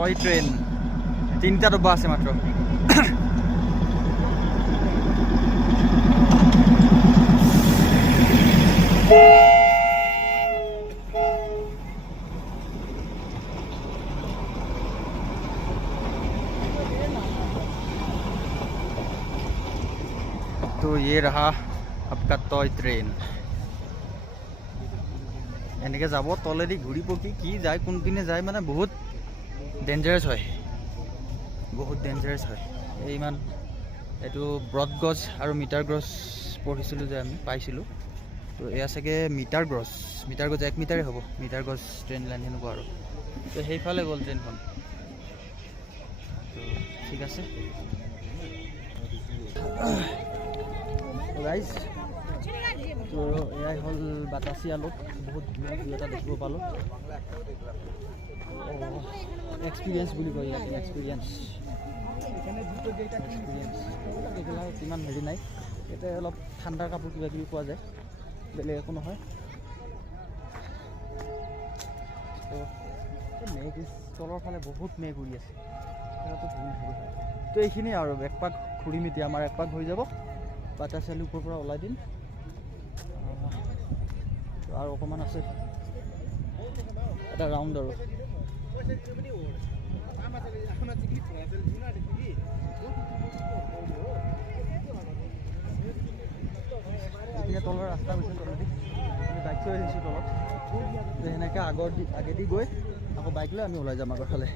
Toy train 3টা ডব্বা আছে মাত্ৰ तो ये रहा आपका टॉय ट्रेन এনেকে যাব তলেদি ঘূৰি পকি কি যায় কোনপিনে যায় মানে বহুত ডেঞ্জাৰাছ হয় এই ইমান এইটো ব্ৰডগজ আৰু মিটাৰ গ্ৰছ পঢ়িছিলোঁ যে আমি পাইছিলোঁ তো এয়া চাগে মিটাৰ গজ 1 মিটাৰে হ'ব মিটাৰ গজ ট্ৰেইন লাইন সেনেকুৱা আৰু তো সেইফালে গ'ল ট্ৰেইনখন তো ঠিক আছে গাইজ তো এয়াই হ'ল বাতাসিয়া লোক বহুত ধুনীয়া ভিউ এটা দেখিব পালোঁ এক্সপিৰিয়েঞ্চ বুলি কয় ইয়াত এক্সপিৰিয়েঞ্চ ইমান হেৰি নাই ইয়াতে অলপ ঠাণ্ডাৰ কাপোৰ কিবা কিবি পোৱা যায় বেলেগ একো নহয় তো মেঘ তলৰ ফালে বহুত মেঘ উৰি আছে তো এইখিনিয়ে আৰু এক পাক ঘূৰিম এতিয়া আমাৰ এক পাক হৈ যাব বাতাসিয়া ওপৰৰ পৰা ওলাই দিম আৰু অকণমান আছে এটা ৰাউণ্ড আৰু এতিয়া তলৰ ৰাস্তা গৈছে তলেদি আমি বাইক থৈ আহিছোঁ তলত সেনেকৈ আগেদি গৈ আকৌ বাইক লৈ আমি ওলাই যাম আগৰ ফালে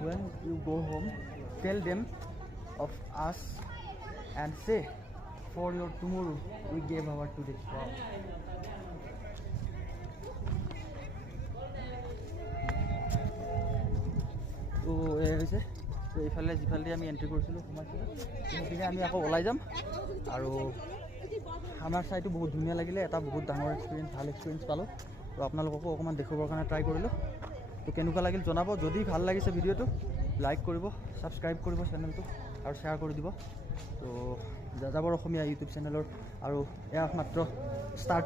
When you go home, tell them of us and say, for your tomorrow, we gave our today. Wow. তো এই হৈছে তো এইফালে যিফালে আমি এণ্ট্ৰি কৰিছিলোঁ সোমাইছিলোঁ সেইপিনে আমি আকৌ ওলাই যাম আৰু আমাৰ চাইটো বহুত ধুনীয়া লাগিলে এটা বহুত ডাঙৰ এক্সপিৰিয়েঞ্চ ভাল এক্সপিৰিয়েঞ্চ পালোঁ তো আপোনালোককো অকণমান দেখুৱাবৰ কাৰণে ট্ৰাই কৰিলোঁ তো কেনেকুৱা লাগিল জনাব যদি ভাল লাগিছে ভিডিঅ'টো লাইক কৰিব ছাবস্ক্ৰাইব কৰিব চেনেলটো আৰু শ্বেয়াৰ কৰি দিব তো যাযাবৰ অসমীয়া ইউটিউব চেনেলৰ আৰু এয়া মাত্ৰ ষ্টাৰ্ট